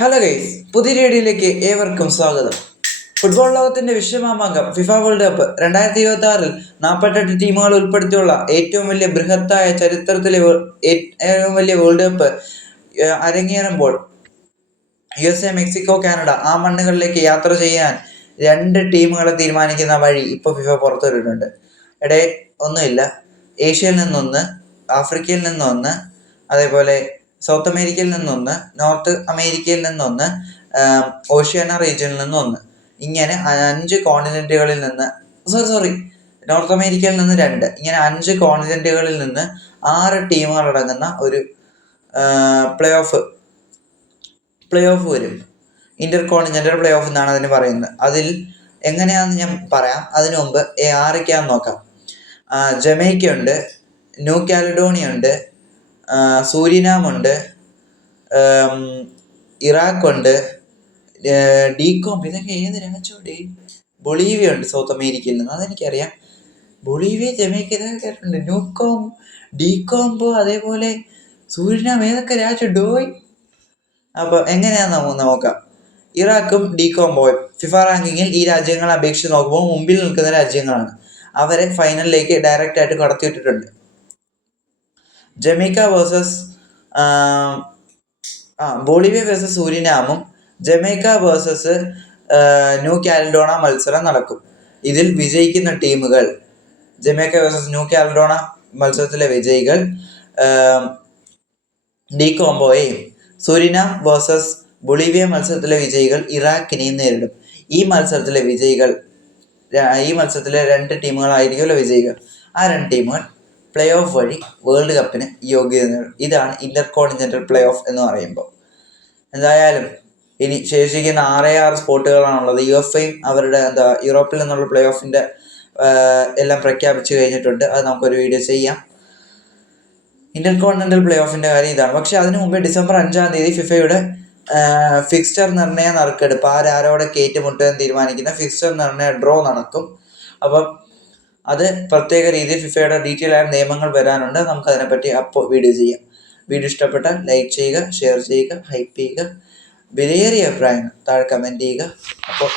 Hello guys പുതിയ വീഡിയോയിലേക്ക് ഏവർക്കും സ്വാഗതം. ഫുട്ബോൾ ലോകത്തിന്റെ വിശ്വമാമാങ്കം ഫിഫ വേൾഡ് കപ്പ് രണ്ടായിരത്തി ഇരുപത്തി ആറിൽ നാൽപ്പത്തെട്ട് ടീമുകൾ ഉൾപ്പെടുത്തിയുള്ള ഏറ്റവും വലിയ ബൃഹത്തായ ചരിത്രത്തിലെ ഏറ്റവും വലിയ world cup അരങ്ങേറുമ്പോൾ U S A Mexico Canada ആ മണ്ണുകളിലേക്ക് യാത്ര ചെയ്യാൻ രണ്ട് ടീമുകളെ തീരുമാനിക്കുന്ന വഴി ഇപ്പോൾ ഫിഫ പുറത്തുവിട്ടിട്ടുണ്ട്. ഇടയിൽ ഒന്നുമില്ല. ഏഷ്യയിൽ നിന്നൊന്ന് ആഫ്രിക്കയിൽ നിന്നൊന്ന് അതേപോലെ സൗത്ത് അമേരിക്കയിൽ നിന്നൊന്ന് നോർത്ത് അമേരിക്കയിൽ നിന്നൊന്ന് ഓഷ്യാന റീജിയനിൽ നിന്നൊന്ന്. ഇങ്ങനെ അഞ്ച് കോണ്ടിനെന്റുകളിൽ നിന്ന് സോറി സോറി നോർത്ത് അമേരിക്കയിൽ നിന്ന് രണ്ട്. ഇങ്ങനെ അഞ്ച് കോണ്ടിനെന്റുകളിൽ നിന്ന് ആറ് ടീമുകൾ അടങ്ങുന്ന ഒരു പ്ലേ ഓഫ് പ്ലേ ഓഫ് വരും. ഇന്റർ കോണ്ടിനെന്റൽ പ്ലേ ഓഫ് എന്നാണ് അതിന് പറയുന്നത്. അതിൽ എങ്ങനെയാണെന്ന് ഞാൻ പറയാം. അതിനു മുമ്പ് ഏ, ആരൊക്കെയാന്ന് നോക്കാം. ജമൈക്ക ഉണ്ട് ന്യൂ കാലിഡോണിയ ഉണ്ട് ആ, ഇറാഖുണ്ട് ഡീകോം ഇതൊക്കെ ഏത് രാജ്യമുണ്ട് ബൊളീവിയ ഉണ്ട് സൗത്ത് അമേരിക്കയിൽ നിന്ന്. അതെനിക്കറിയാം. ബൊളീവിയ ജമൈക്ക ഇതൊക്കെ കേട്ടിട്ടുണ്ട്. ന്യൂകോം ഡീകോംബോ അതേപോലെ സൂര്യനാമ ഏതൊക്കെ രാജ്യം ഡോയ് അപ്പൊ എങ്ങനെയാന്ന് നമുക്ക് നോക്കാം. ഇറാഖും ഡീകോംബോയും ഫിഫ റാങ്കിങ്ങിൽ ഈ രാജ്യങ്ങളെ അപേക്ഷിച്ച് നോക്കുമ്പോൾ മുമ്പിൽ നിൽക്കുന്ന രാജ്യങ്ങളാണ്. അവരെ ഫൈനലിലേക്ക് ഡയറക്റ്റ് ആയിട്ട് കടത്തിവിട്ടിട്ടുണ്ട്. ജമൈക്ക വേഴ്സസ് ആ ബോളിവിയ വേഴ്സസ് സൂരിനാമും ജമൈക്ക വേഴ്സസ് ന്യൂ കാലിഡോണ മത്സരം നടക്കും. ഇതിൽ വിജയിക്കുന്ന ടീമുകൾ ജമൈക്ക വേഴ്സസ് ന്യൂ കാലിഡോണ മത്സരത്തിലെ വിജയികൾ ഡി കോംബോയെയും സുരിനാം വേഴ്സസ് ബൊളീവിയ മത്സരത്തിലെ വിജയികൾ ഇറാഖിനെയും നേരിടും. ഈ മത്സരത്തിലെ വിജയികൾ ഈ മത്സരത്തിലെ രണ്ട് ടീമുകളായിരിക്കുമല്ലോ വിജയികൾ. ആ രണ്ട് ടീമുകൾ പ്ലേ ഓഫ് വഴി വേൾഡ് കപ്പിന് യോഗ്യത നേടും ഇതാണ് ഇന്റർ കോണ്ടിനെന്റൽ പ്ലേ ഓഫ് എന്ന് പറയുമ്പോൾ. എന്തായാലും ഇനി ശേഷിക്കുന്ന ആറേ ആറ് സ്പോട്ടുകളാണുള്ളത്. യു എഫ് ഐയും അവരുടെ എന്താ യൂറോപ്പിൽ നിന്നുള്ള പ്ലേ ഓഫിന്റെ എല്ലാം പ്രഖ്യാപിച്ചു കഴിഞ്ഞിട്ടുണ്ട്. അത് നമുക്കൊരു വീഡിയോ ചെയ്യാം. ഇന്റർ കോണ്ടിനെന്റൽ പ്ലേ ഓഫിന്റെ കാര്യം ഇതാണ്. പക്ഷെ അതിനു മുമ്പ് ഡിസംബർ അഞ്ചാം തീയതി ഫിഫയുടെ ഫിക്സ്ചർ നിർണയ നറുക്കെടുപ്പ്. ആരാരോടെ കയറ്റുമുട്ടുമെന്ന് തീരുമാനിക്കുന്ന ഫിക്സ്ചർ നിർണയ ഡ്രോ നടക്കും. അപ്പം അത് പ്രത്യേക രീതിയിൽ ഫിഫയുടെ ഡീറ്റെയിൽ ആയ നിയമങ്ങൾ വരാനുണ്ട്. നമുക്ക് അതിനെപ്പറ്റി അപ്പോൾ വീഡിയോ ചെയ്യാം. വീഡിയോ ഇഷ്ടപ്പെട്ടാൽ ലൈക്ക് ചെയ്യുക ഷെയർ ചെയ്യുക ഹൈപ്പ് ചെയ്യുക. വിലയേറിയ അഭിപ്രായങ്ങൾ താഴെ കമന്റ് ചെയ്യുക. അപ്പോൾ